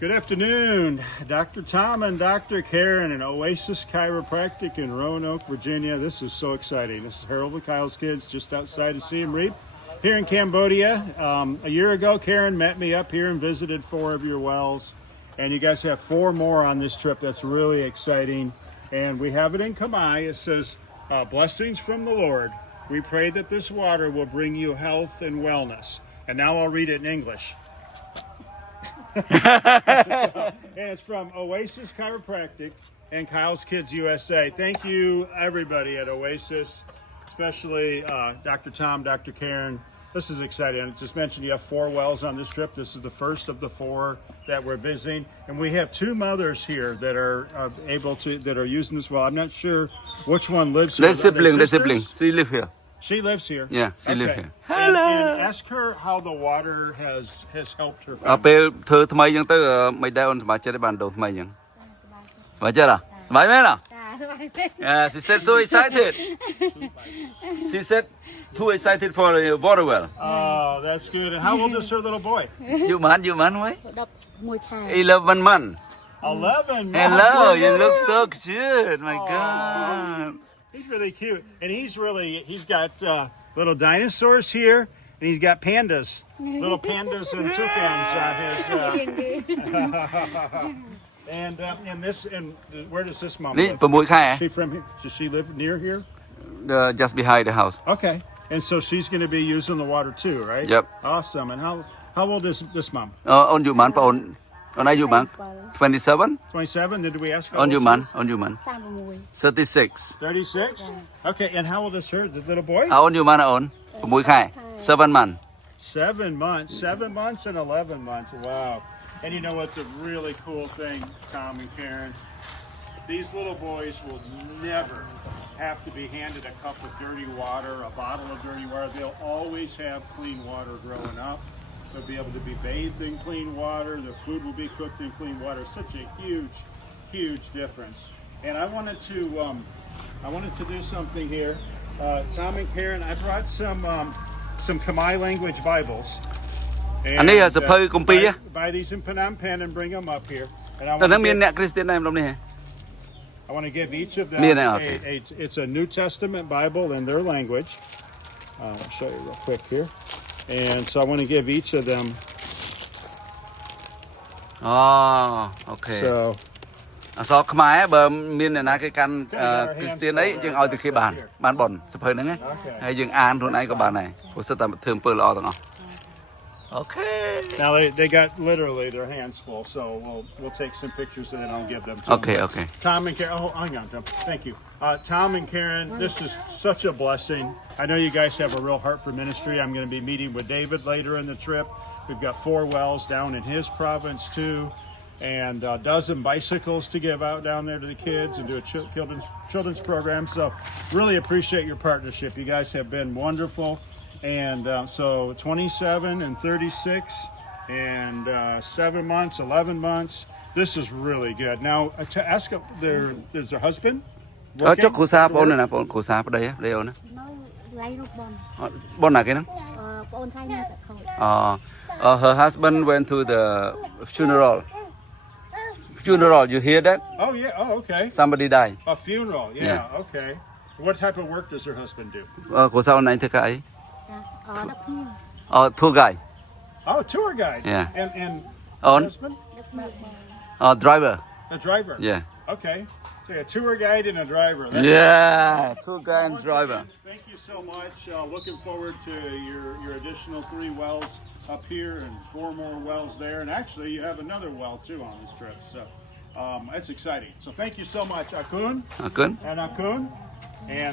Good afternoon, Dr. Tom and Dr. Karen in Oasis Chiropractic in Roanoke, Virginia. This is so exciting. This is Harold and Kyle's kids just outside of Siem Reap here in Cambodia. A year ago, Karen met me up here and visited 4 of your wells. And you guys have 4 more on this trip. That's really exciting. And we have it in Khmer. It says, blessings from the Lord. We pray that this water will bring you health and wellness. And now I'll read it in English. And it's from Oasis Chiropractic and Kyle's Kids USA. Thank you, everybody at Oasis, especially Dr. Tom, Dr. Karen. This is exciting. I just mentioned you have 4 wells on this trip. This is the first of the 4 that we're visiting, and we have 2 mothers here that are that are using this well. I'm not sure which one lives here. The sibling. She live here. She lives here. Yeah, she live here. And ask her how the water has helped her family. ពេលធ្វើថ្មីអញ្ចឹងទៅមិនដែរអូនសប្បាយចិត្តទេបានដូរថ្មីអញ្ចឹងសប្បាយចិត្តសប្បាយមែនShe said so excited. She said too excited for the water well. Oh, that's good. And how old is her little boy? You man មួយ 11 months. 11 months. Hello, you look so cute. My God. He's really cute, and he's got little dinosaurs here, and he's got pandas, little pandas and toucans on his. And where does this mom នេះ live? 6 ខែ She from here? Does she live near here? Just behind the house. Okay, and so she's going to be using the water too, right? Yep. Awesome. And how old is this mom? អូនយូម៉ានបងអូនអាយុបាន 27 27. Did we ask? អូនយូម៉ាន 36 36. Okay, and how old is her? The little boy? អូនយូម៉ានអូន6 ខែ 7 months. 7 months. 7 months and 11 months. Wow. And you know what the really cool thing, Tom and Karen? These little boys will never have to be handed a cup of dirty water, a bottle of dirty water. They'll always have clean water growing up. They'll be able to be bathed in clean water. The food will be cooked in clean water. Such a huge, huge difference. And I wanted to do something here. Tom and Karen, I brought some Khmer language Bibles. And buy these in Phnom Penh and bring them up here. And I តែនឹងមានអ្នកគ្រីស្ទានដែរម្ដងនេះ I want to give each of them okay. It's a New Testament Bible in their language. I'll show you real quick here. And so I want to give each of them. អូខេ So អសរខ្មែរបើមានអ្នកណាគេកាន់គ្រីស្ទានអីយើងឲ្យទៅគេបានបនសភៅហ្នឹងហើយយើងអានខ្លួនឯងក៏បានដែរព្រោះសិតតែធ្វើអំពើល្អទាំងអស់ Okay. Now they got literally their hands full, so we'll take some pictures and then I'll give them to Okay, them. okay. Tom and Karen, hang on, Tom. Thank you. Tom and Karen, this is such a blessing. I know you guys have a real heart for ministry. I'm going to be meeting with David later in the trip. We've got 4 wells down in his province too, and a dozen bicycles to give out down there to the kids and do a children's program. So really appreciate your partnership. You guys have been wonderful. And so 27 and 36 and 7 months, 11 months. This is really good. Now, to ask there's a husband? ចុះគ្រូសាបងណាបងគ្រូសាប្តីប្តីអូនណាបងណាគេហ្នឹង her husband went to the funeral. You hear that? Oh yeah. Oh okay. Somebody died. A funeral. Yeah. Okay. What type of work does her husband do? គ្រូសាអូនឯងធ្វើការអី tour guide. Oh, tour guide. Yeah. And On? husband? Driver. A driver. Yeah. Okay. So a tour guide and a driver. Tour guide and driver. Again, thank you so much. Looking forward to your additional 3 wells up here and 4 more wells there. And actually, you have another well too on this trip. So it's exciting. So thank you so much, Akun. Akun. And Akun. And